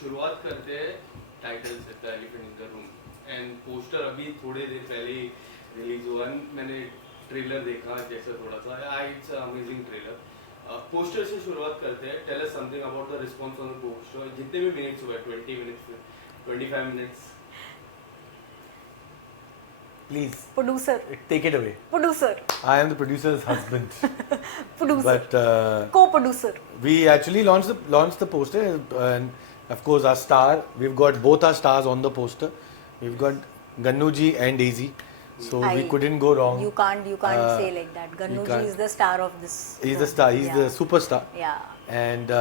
शुरुआत करते हैं टाइटल से, the elephant in the room, and poster अभी थोड़े देर पहले ही रिलीज हुआ। मैंने ट्रेलर देखा जैसे थोड़ा सा, इट्स अमेजिंग ट्रेलर। पोस्टर से शुरुआत करते हैं। Tell us something about the response on the poster. जितने भी मिनट्स हुए, 20 minutes, 25 minutes, Please Producer. take it away. Producer. I am the producer's husband. Producer. But Co-producer. we actually launched the poster, and of course our star. We've got both our stars on the poster. We've got Gannu ji and Daisy, so we couldn't go wrong. You can't say like that. Gannu ji is the star of this. He's the star. He's the superstar. Yeah. And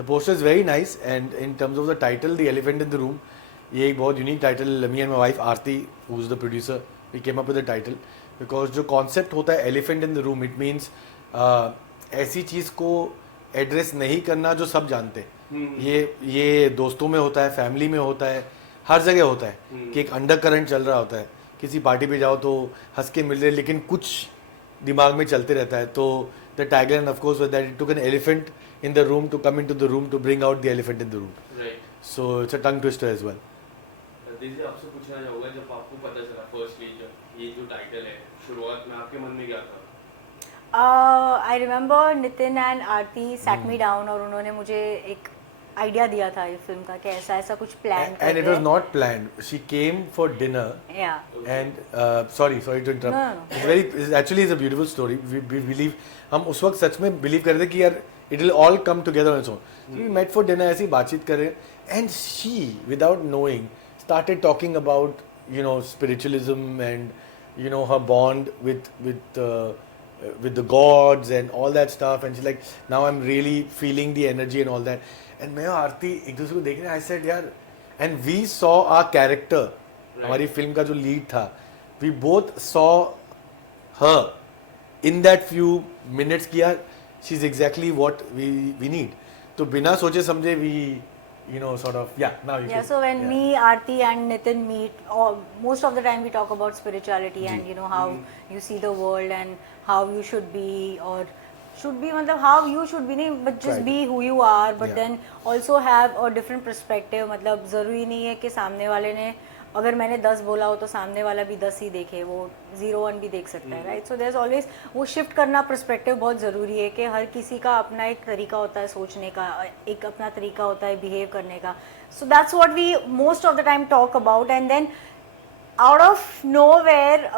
the poster is very nice. And in terms of the title, The Elephant in the Room, ये एक बहुत unique title. Me and my wife Aarti, who is the producer, we came up with the title because जो concept होता है elephant in the room, it means ऐसी चीज़ को address नहीं करना जो सब जानते हैं। ये दोस्तों में होता है, फैमिली में होता है, हर जगह होता है कि एक अंडर करंट चल रहा होता है। किसी पार्टी पे जाओ तो हंस के मिल रहे, लेकिन कुछ दिमाग में चलते रहता है। तो the tagline of course that it took an elephant in the room to come into the room to bring out the elephant in the room. So it's a tongue twister as well. दीदी आपसे पूछना चाहूँगा, जब आपको पता चला firstly जब ये जो टाइटल है, शुरुआत में आपके मन में क्या था? I remember Nitin and Aarti sat me down और उन्होंने मुझे एक आइडिया दिया था इस फिल्म का कि ऐसा कुछ प्लान करते हैं। And it was not planned. She came for dinner. Yeah. And sorry to interrupt. No. It's actually a beautiful story. We believe, हम उस वक्त सच में believe कर रहे थे कि यार it will all come together on its own. So we met for dinner, ऐसी बातचीत कर रहे, and she, without knowing, started talking about spiritualism and her bond with the gods and all that stuff. And she's like, now I'm really feeling the energy and all that. And मैं और आरती एक दूसरे को देख रहे हैं। I said यार, and we saw our character, हमारी फिल्म का जो लीड था, we both saw her in that few minutes कि यार she's exactly what we need. तो बिना सोचे समझे we sort of, now you can. So when me, Aarti and Nitin meet, most of the time we talk about spirituality and how you see the world and how you should be, or should be मतलब how you should be नहीं, but just be who you are, but then also have a different perspective। मतलब ज़रूरी नहीं है कि सामने वाले ने, अगर मैंने 10 बोला हो तो सामने वाला भी 10 ही देखे, वो 0-1 भी देख सकता है, right. So there is always वो शिफ्ट करना, पर्सपेक्टिव बहुत ज़रूरी है कि हर किसी का अपना एक तरीका होता है सोचने का, एक अपना तरीका होता है बिहेव करने का। So that's what we most of the time talk about. And then out of nowhere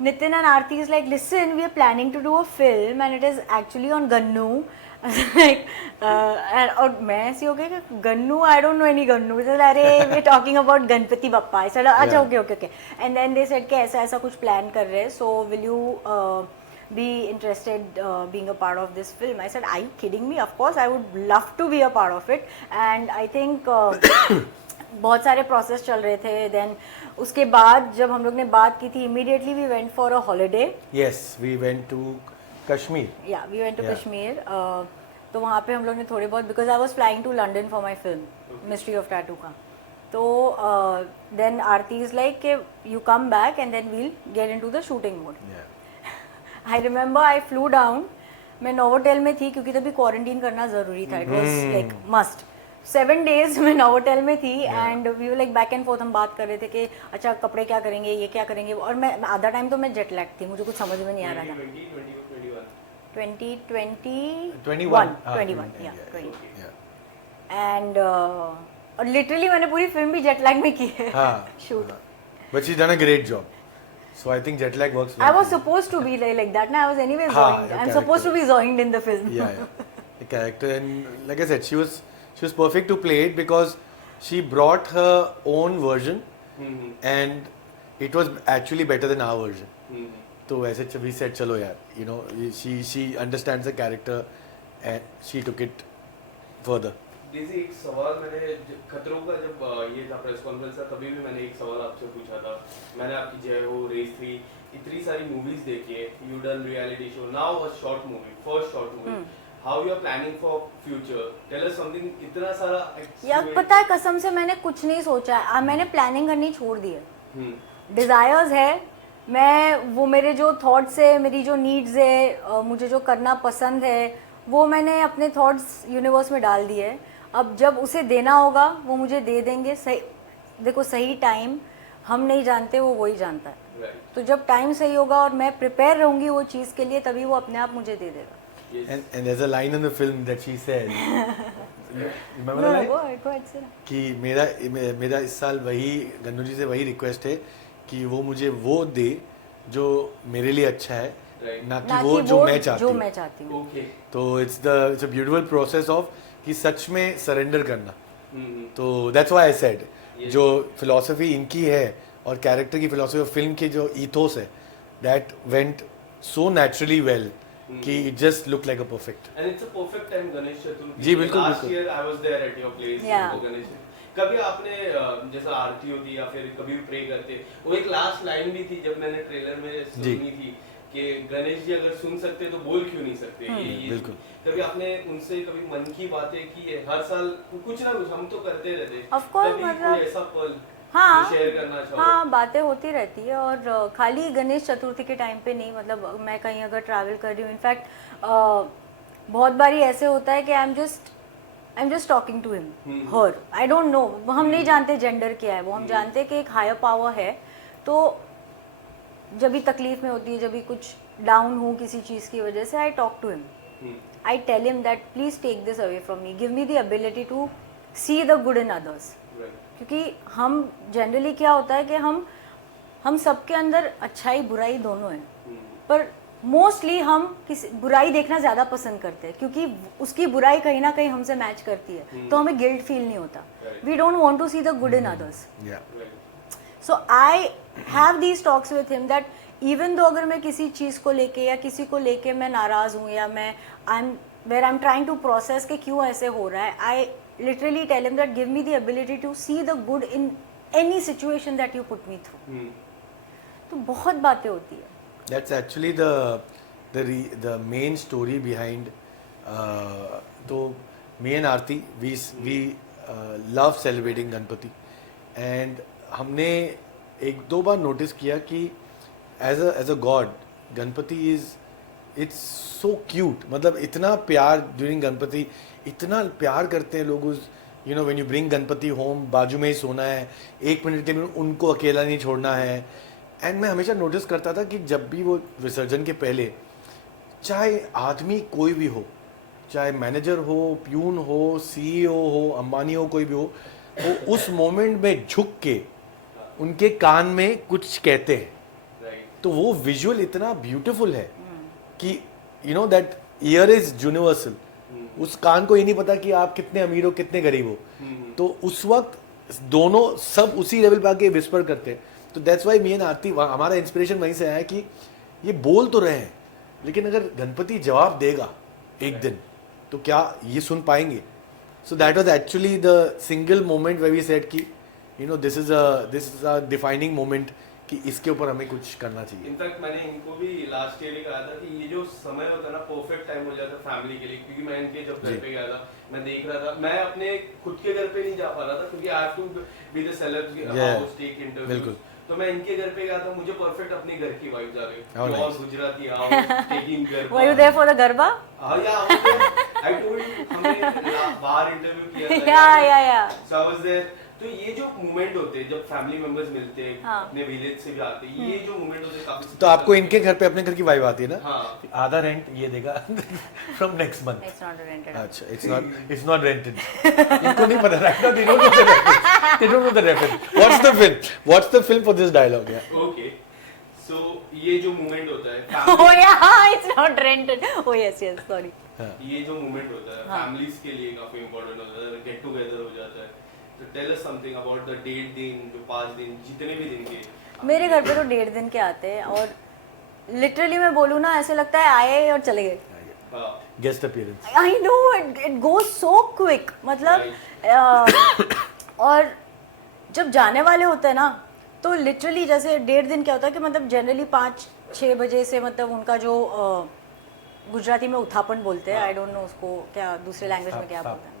Nitin and Aarti is like, listen, we are planning to do a film and it is actually on Gannu. Like, और मैं ऐसी हो गई कि Gannu, I don't know any Gannu. So अरे we are talking about Ganpati Bappa. I said अच्छा okay. And then they said कि ऐसा कुछ plan कर रहे हैं. So will you be interested being a part of this film? I said, are you kidding me? Of course, I would love to be a part of it. And I think बहुत सारे process चल रहे थे। Then उसके बाद जब हम लोग ने बात की थी, immediately we went for a holiday. Yes, we went to Kashmir. Yeah we went to Kashmir. तो वहाँ पे हम लोग ने थोड़े बहुत, because I was flying to London for my film mystery of tattoo का। तो देन आरती इज लाइक कि you come back and then we'll get into the shooting mode. I remember I flew down, मैं Novotel में थी क्योंकि तभी quarantine करना ज़रूरी था, it was like must. 7 days मैं नोवोटेल में थी and we were like back and forth. हम बात कर रहे थे कि अच्छा कपड़े क्या करेंगे, ये क्या करेंगे, और मैं आधा टाइम तो मैं जेट लैग थी, मुझे कुछ समझ में नहीं आ रहा था। 2021 एंड और लिटरली मैंने पूरी फिल्म भी जेट लैग में की है shoot. But she done a great job, so I think jet lag works. I was supposed to be like that ना, I was anyway joining, I am supposed to be joining in the film. The character, and like I said, she was perfect to play it because she brought her own version and it was actually better than our version. तो ऐसे we said चलो यार, she understands the character and she took it further. जैसे एक सवाल मैंने खतरों का जब ये था प्रेस कॉन्फ्रेंस था, तभी भी मैंने एक सवाल आपसे पूछा था। मैंने आपकी जय हो, रेस 3, इतनी सारी मूवीज देखी है, you done reality show, now a short movie, first short movie. How you are planning for future? Tell us something. इतना सारा यार पता है, कसम से मैंने कुछ नहीं सोचा है, मैंने प्लानिंग करनी छोड़ दी है। डिजायर्स है, मैं वो मेरे जो थॉट्स है, मेरी जो नीड्स है, मुझे जो करना पसंद है, वो मैंने अपने थॉट्स यूनिवर्स में डाल दिए। अब जब उसे देना होगा वो मुझे दे देंगे। सही, देखो सही टाइम हम नहीं जानते, वो वही जानता है। Right. तो जब टाइम सही होगा और मैं प्रिपेयर रहूंगी वो चीज़ के लिए, तभी वो अपने आप मुझे दे देगा। Yes. And there's a line in the film that she says, remember the line? go ahead, sir. कि मेरा इस साल वही गन्नू जी से वही रिक्वेस्ट है कि वो मुझे वो दे जो मेरे लिए अच्छा है, Right. ना कि वो जो मैं चाहती जो हूँ। मैं चाहती हूँ। Okay. तो it's a beautiful process of कि सच में सरेंडर करना। हम्म। तो that's why I said Yes. जो फिलॉसफी इनकी है और कैरेक्टर की फिलॉसफी ऑफ फिल्म की जो ईथोस है, that went so naturally well कि it just look like a perfect. And it's a perfect time Ganesh Chaturthi. जी, बिल्कुल, Last बिल्कुल। year I was there at your place। Yeah. तो गणेश, कभी आपने जैसा आरती होती या फिर कभी भी प्रे करते, वो एक लास्ट लाइन भी थी जब मैंने ट्रेलर में जी। सुनी थी कि गणेश जी अगर सुन सकते तो बोल क्यों नहीं सकते। ये बिल्कुल। कभी आपने उनसे कभी मन की बातें की है? हर साल कुछ ना कुछ हम तो करते रहते। Of course, कभी मतलब- कोई ऐसा पल हाँ, शेयर करना चाहो? हाँ, बातें होती रहती है। और खाली गणेश चतुर्थी के टाइम पे नहीं, मतलब मैं कहीं अगर ट्रैवल कर रही हूँ, इनफैक्ट बहुत बारी ऐसे होता है कि I am just talking to him her, I don't know, हम नहीं जानते जेंडर क्या है, वो हम जानते हैं कि एक हायर पावर है। तो जब भी तकलीफ में होती है, जब भी कुछ डाउन हूँ किसी चीज़ की वजह से, I talk to him, I tell him that please take this away from me, give me the ability to see the good in others. Right. क्योंकि हम जनरली क्या होता है कि हम सबके अंदर अच्छाई बुराई दोनों है, पर मोस्टली हम किसी बुराई देखना ज़्यादा पसंद करते हैं क्योंकि उसकी बुराई कहीं ना कहीं हमसे मैच करती है, तो हमें गिल्ट फील नहीं होता। We don't want to see the good in others. Right. So I have these talks with him that even though अगर मैं किसी चीज़ को लेके या किसी को लेके मैं नाराज़ हूँ या मैं I am trying to process कि क्यों ऐसे हो रहा है, I literally tell him that give me the ability to see the good in any situation that you put me through. तो बहुत बातें होती है। That's actually the main story behind. So me and Aarti, we love celebrating Ganpati, and हमने एक दो बार notice किया कि as a god Ganpati it's so cute, मतलब इतना प्यार during गणपति, इतना प्यार करते हैं लोग उस when you bring Ganpati home, बाजू में ही सोना है, एक मिनट के लिए उनको अकेला नहीं छोड़ना है। एंड मैं हमेशा नोटिस करता था कि जब भी वो विसर्जन के पहले, चाहे आदमी कोई भी हो, चाहे मैनेजर हो, प्यून हो, सीईओ हो, अंबानी हो, कोई भी हो, वो उस मोमेंट में झुक के उनके कान में कुछ कहते हैं। Right. तो वो विजुअल इतना ब्यूटीफुल है कि दैट ईयर इज यूनिवर्सल। उस कान को ये नहीं पता कि आप कितने अमीर हो कितने गरीब हो, तो उस वक्त दोनों सब उसी लेवल पे आके विस्पर करते हैं। तो दैट्स वाई मी एंड आरती, हमारा इंस्पिरेशन वहीं से आया कि ये बोल तो रहे हैं, लेकिन अगर गणपति जवाब देगा एक दिन तो क्या ये सुन पाएंगे। So that was actually the single moment where we said कि this is a defining moment कि इसके ऊपर हमें कुछ करना चाहिए। इनफैक्ट मैंने इनको भी लास्ट ईयर ही कहा था कि ये जो समय होता है ना, परफेक्ट टाइम हो जाता है फैमिली के लिए। क्योंकि मैं इनके जब घर पे गया था, मैं देख रहा था, मैं अपने खुद के घर पे नहीं जा पा रहा था क्योंकि I have to be the celebs house take interview. तो मैं इनके घर पे गया था, मुझे परफेक्ट अपने घर की वाइब आ गई, और Gujarati house taking garba. Were you there for the garba? हाँ यार, आई टोल्ड यू, हमने बाहर इंटरव्यू किया था। या So I was there. तो ये जो मोमेंट होते हैं जब फैमिली मेंबर्स मिलते हैं, हाँ। अपने विलेज से भी आते हैं, ये जो मोमेंट होते हैं काफी। तो आपको इनके घर पे अपने घर की वाइब आती है ना। हाँ। आधा रेंट ये देगा from next month. It's not rented. अच्छा, it's not rented. इनको नहीं पता, right now they don't know the reference. They don't know the reference. What's the film for this dialogue? Yeah. Okay, so ये जो moment होता है Oh yeah, it's not rented. Oh yes, sorry. ये जो moment होता है हाँ। Families के लिए काफी इंपॉर्टेंट होता है, गेट टुगेदर हो जाता है। तो tell us something about the date दिन, जो 5 दिन, जितने भी दिन के। मेरे घर पे तो 1.5 दिन के आते हैं और लिटरली मैं बोलूँ ना, ऐसे लगता है आए और चले गए। हाँ, Guest appearance. I know it goes so quick, मतलब और जब जाने वाले होते हैं ना, तो लिटरली जैसे 1.5 दिन क्या होता है कि मतलब जनरली 5-6 बजे से, मतलब उनका जो गुजराती में उथापन बोलते हैं, आई डोंट नो उसको क्या दूसरे लैंग्वेज में क्या बोलते हैं।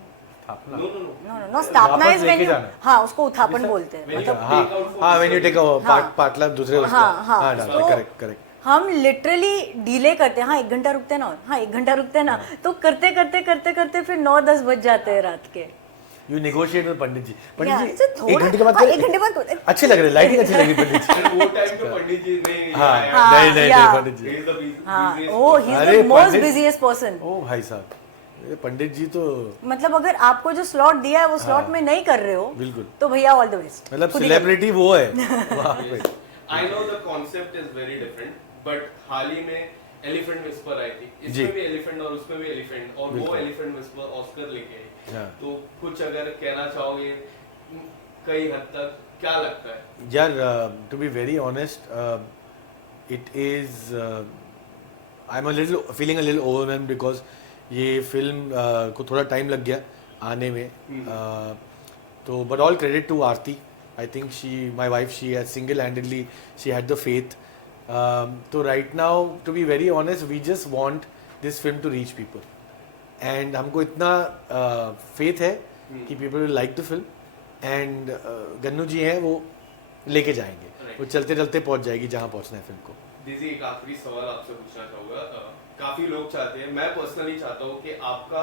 स्थापना। No no no, no no no, स्थापना वापस इज लेके व्हेन, जाना है। हाँ उसको उथापन बोलते हैं। When you मतलब take out for हाँ, when you take a हाँ। पाटला दूसरे उसका, हाँ, हाँ डालते, तो correct. हम लिटरली डिले करते हैं, हाँ 1 घंटा रुकते हैं ना, हाँ 1 घंटा रुकते हैं ना, तो करते करते करते करते फिर 9-10 बज जाते हैं रात के। you negotiate with Pandit ji. Pandit Yeah, ji so एक थोड़ा- घंटे के बाद हाँ, एक घंटे बाद अच्छे लग रहे, लाइटिंग अच्छी लगी पंडित जी. And वो टाइम पे पंडित जी ने हाँ, हाँ, नहीं yeah. Pandit he ji. is the हाँ, busiest oh, person. he's अरे, the most Pandit- busiest person. ओ भाई साहब, ये पंडित जी तो मतलब अगर आपको जो स्लॉट दिया है वो स्लॉट हाँ। में नहीं कर रहे हो बिल्कुल. तो भैया ऑल द बेस्ट. मतलब सेलिब्रिटी वो है. वाह भाई. I know the concept is very different, but हाल ही में एलिफेंट विस्पर आई थी. जी. इसमें भी एलिफेंट और उसमें भी एलिफेंट, और वो बिल्कुल. एलिफेंट विस्पर ऑस्कर लेके आई. हाँ. तो कुछ अगर कहना चाहोगे कई हद तक, क्या लगता है? यार, to be very honest, it is I am feeling a little overwhelmed because ये फिल्म को थोड़ा टाइम लग गया आने में. तो but all credit to Aarti. I think she, my wife, she has single handedly, she had the faith. तो right now, to be very honest, we just want this film to reach people. And हमको इतना faith है कि people will like the film. And Gannu जी हैं, वो लेके जाएंगे. वो चलते चलते पहुंच जाएगी जहाँ पहुंचना है फिल्म को. दीदी, एक आखिरी सवाल आपसे पूछना चाहूँगा. काफी लोग चाहते हैं, मैं पर्सनली चाहता हूँ कि आपका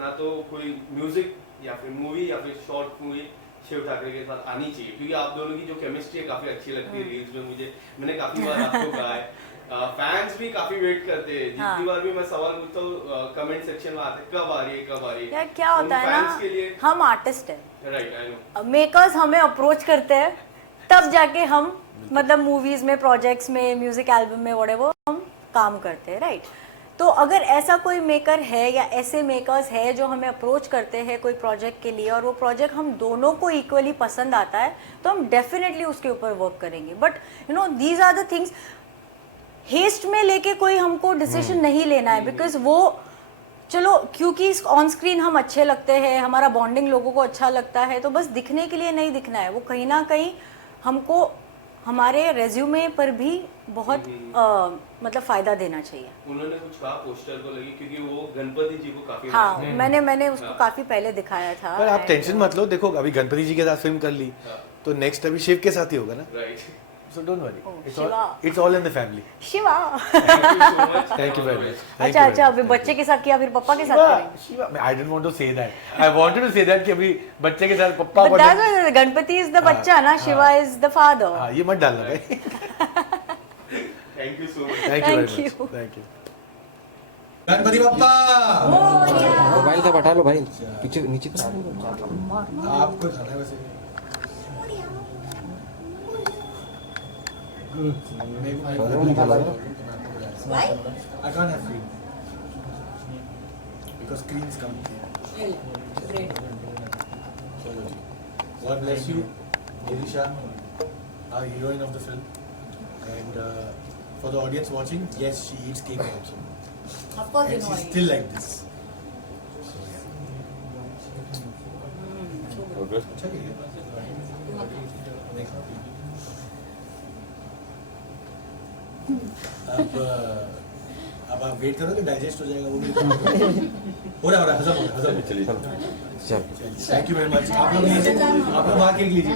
ना तो कोई म्यूजिक या फिर मूवी या फिर शॉर्ट मूवी शिव ठाकरे के साथ आनी चाहिए, क्योंकि आप दोनों की जो केमिस्ट्री है काफी अच्छी लगती है. रील्स में मैंने काफी बार आपको कहा है. फैंस भी काफी वेट करते हैं. जितनी हाँ. बार भी मैं सवाल पूछता हूँ, कमेंट सेक्शन में आते, कब आ रही है, कब आ रही है. यार क्या होता है फैंस के ना, लिए, हम आर्टिस्ट हैं, राइट, आई नो, मेकर्स हमें अप्रोच करते हैं, तब जाके हम मतलब मूवीज में, प्रोजेक्ट्स में, म्यूजिक एल्बम में, व्हाटएवर हम काम करते हैं, राइट. तो अगर ऐसा कोई मेकर है या ऐसे मेकर्स है जो हमें अप्रोच करते हैं कोई प्रोजेक्ट के लिए और वो प्रोजेक्ट हम दोनों को इक्वली पसंद आता है, तो हम डेफिनेटली उसके ऊपर वर्क करेंगे. But you know, these are the things. Haste में लेके कोई हमको डिसीजन नहीं लेना है, बिकॉज वो चलो क्योंकि ऑन स्क्रीन हम अच्छे लगते हैं, हमारा बॉन्डिंग लोगों को अच्छा लगता है, तो बस दिखने के लिए नहीं दिखना है. वो कहीं ना कहीं हमको हमारे रेज्यूमे पर भी बहुत मतलब फायदा देना चाहिए. उन्होंने कुछ कहा पोस्टर को लगी, क्योंकि वो गणपति जी को काफी हाँ, मानते हैं. मैंने उसको काफी पहले दिखाया था. पर आप and, टेंशन मत लो. देखो, अभी गणपति जी के साथ फिल्म कर ली, हाँ. तो नेक्स्ट अभी शिव के साथ ही होगा ना. Right. So don't worry, Oh, it's Shiva. All in the family. Shiva. Thank you very much. अच्छा, अभी बच्चे के साथ किया, फिर पापा के साथ करेंगे. Shiva, I don't want to say that. I wanted to say that कि अभी बच्चे के साथ पप्पा But that's why Ganpati is the बच्चा ना, शिवा इज द फादर. हाँ, ये मत डालना भाई. Thank you so much. Thank you very Thank much. you. Thank you. Ganpati Bappa. Mobile का हटा लो भाई, पीछे नीचे करा आपको खाना है वैसे. Why? I can't have food because screens come. God bless you, Dirisha, our heroine of the film, and for the audience watching, yes, she eats cake also, Of course, and she's still like this. अच्छा ही है. अब आप wait करोगे, digest हो जाएगा वो भी. हो रहा हजम हो रहा, हजम. चल थैंक यू वेरी मच. आप लोग आके लीजिए.